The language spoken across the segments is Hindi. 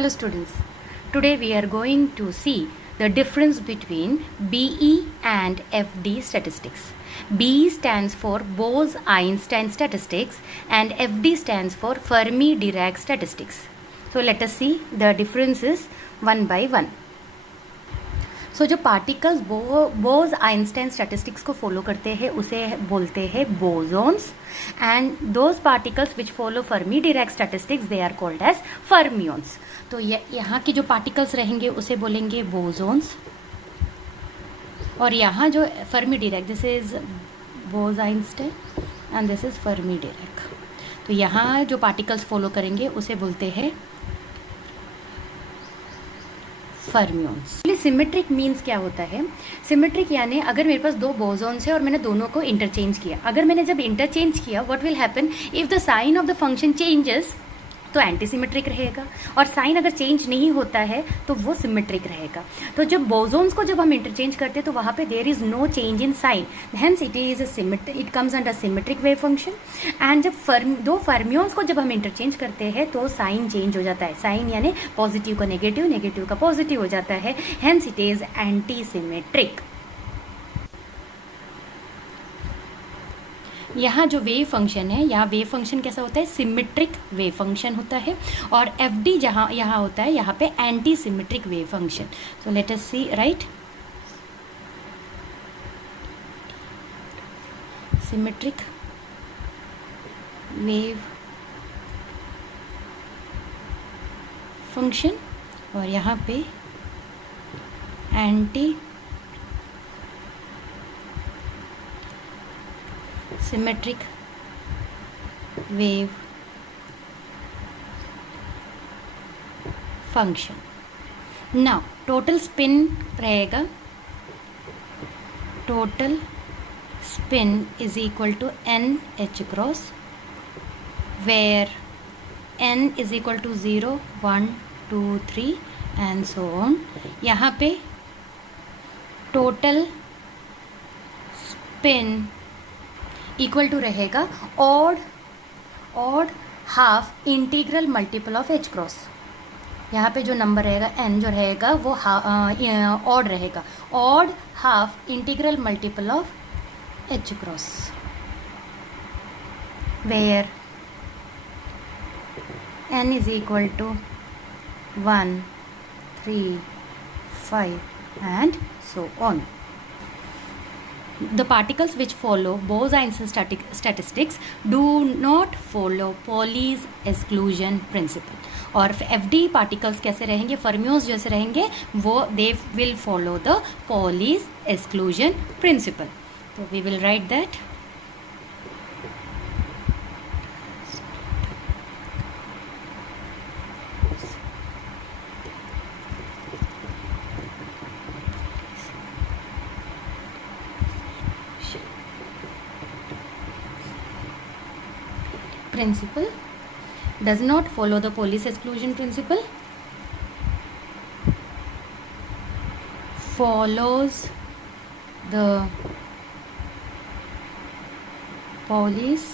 Hello students, today we are going to see the difference between BE and FD statistics. BE stands for Bose-Einstein statistics and FD stands for Fermi-Dirac statistics. So let us see the differences one by one. So जो पार्टिकल्स बोज आइंस्टाइन स्टैटिस्टिक्स को फॉलो करते हैं उसे बोलते हैं bosons, and those particles which follow Fermi Dirac statistics they are called as fermions. तो यहाँ के जो पार्टिकल्स रहेंगे उसे बोलेंगे बोसोन्स, और यहाँ जो Fermi Dirac, this is Bhoj Einstein and this is Fermi Dirac. तो यहाँ जो पार्टिकल्स फॉलो करेंगे उसे बोलते हैं फर्मियंस. सिमेट्रिक मीन्स क्या होता है? सिमेट्रिक यानी अगर मेरे पास दो बोसोन्स है और मैंने दोनों को इंटरचेंज किया, अगर मैंने जब इंटरचेंज किया, what will happen if the sign of the function changes, तो एंटी सिमेट्रिक रहेगा, और साइन अगर चेंज नहीं होता है तो वो सिमेट्रिक रहेगा. तो जब बोसोन्स को जब हम इंटरचेंज करते हैं तो वहाँ पे there is no change in sign, hence it is it comes under symmetric wave function. And जब दो फर्मियंस को जब हम इंटरचेंज करते हैं तो साइन चेंज हो जाता है, साइन यानी पॉजिटिव का नेगेटिव, नेगेटिव का पॉजिटिव हो जाता है, hence it is anti symmetric. यहाँ जो वेव फंक्शन है, यहाँ वेव फंक्शन कैसा होता है? सिमेट्रिक वेव फंक्शन होता है, और एफ डी जहाँ यहाँ होता है, यहाँ पे anti symmetric wave function. So let us see, right, symmetric wave function और यहाँ पे anti symmetric wave function. Now total spin रहेगा, total spin is equal to n h cross, where n is equal to 0, 1, 2, 3 and so on. यहाँ पे टोटल स्पिन इक्वल टू रहेगा odd half integral multiple of h cross. यहाँ पे जो नंबर रहेगा n जो रहेगा वो ऑड रहेगा, odd half integral multiple of h cross, where n is equal to 1, 3, 5 and so on. The particles which follow Bose-Einstein statistics do not follow Pauli's exclusion principle. और FD particles कैसे रहेंगे? फर्मियंस जैसे रहेंगे वो they will follow the Pauli's exclusion principle. So we will write that. Principle does not follow the Pauli's exclusion principle, follows the Pauli's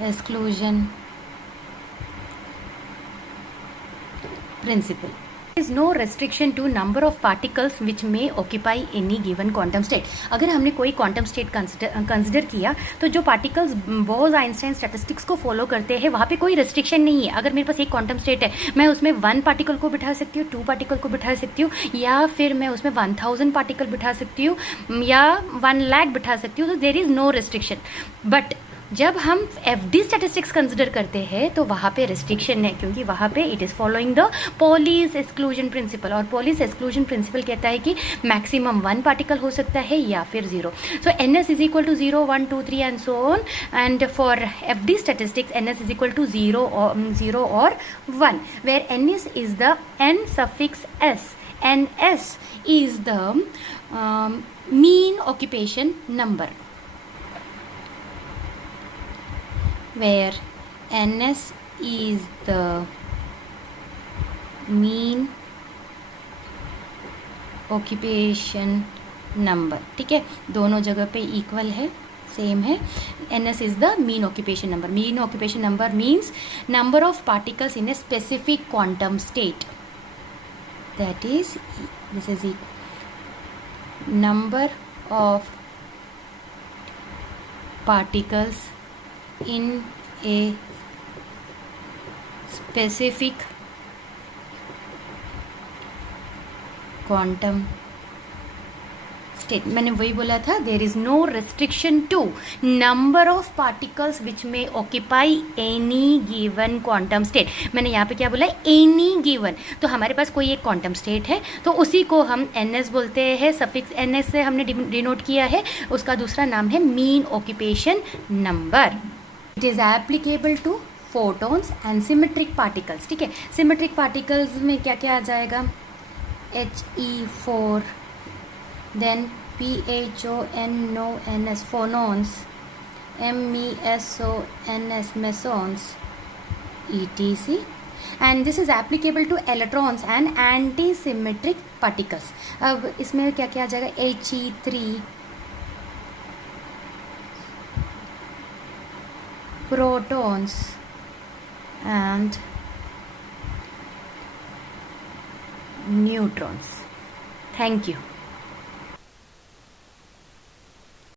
exclusion principle. There is no restriction to number of particles which may occupy any given quantum state. अगर हमने कोई क्वांटम स्टेट कंसिडर किया तो जो पार्टिकल्स बोस आइंस्टाइन स्टैटिस्टिक्स को फॉलो करते हैं वहाँ पे कोई रेस्ट्रिक्शन नहीं है. अगर मेरे पास एक क्वांटम स्टेट है, मैं उसमें 1 पार्टिकल को बिठा सकती हूँ, 2 पार्टिकल को बिठा सकती हूँ, या फिर मैं उसमें 1000 पार्टिकल बिठा सकती हूँ, या 1 लाख बिठा सकती हूँ. तो there is no restriction. But जब हम FD स्टैटिस्टिक्स कंसिडर करते हैं तो वहाँ पे रेस्ट्रिक्शन है, क्योंकि वहाँ पे it is following the Pauli's exclusion principle, और पॉलीज एक्सक्लूजन प्रिंसिपल कहता है कि मैक्सिमम 1 पार्टिकल हो सकता है या फिर 0. So NS is equal to 0, 1, 2, 3 and so on. And for FD statistics NS is equal to 0 और 1, where NS is the n suffix s. NS is the mean occupation number, where NS is the mean occupation number. ठीक है, दोनों जगह पे इक्वल है. सेम है. NS is the mean occupation number. Mean occupation number means number of particles in a specific quantum state. That is, this is the number of particles in a specific quantum state. मैंने वही बोला था, there is no restriction to number of particles which में occupy any given quantum state. मैंने यहाँ पे क्या बोला, एनी गिवन. तो हमारे पास कोई एक क्वांटम स्टेट है तो उसी को हम NS बोलते हैं. सफिक्स NS से हमने डिनोट किया है. उसका दूसरा नाम है mean occupation number. It is applicable to photons and symmetric particles. ठीक है, सिमेट्रिक पार्टिकल्स में क्या क्या आ जाएगा, He4, then PHONONS phonons, MESONS mesons, etc. And this is applicable to electrons and anti-symmetric particles. अब इसमें क्या क्या आ जाएगा, He3, protons and neutrons. Thank you.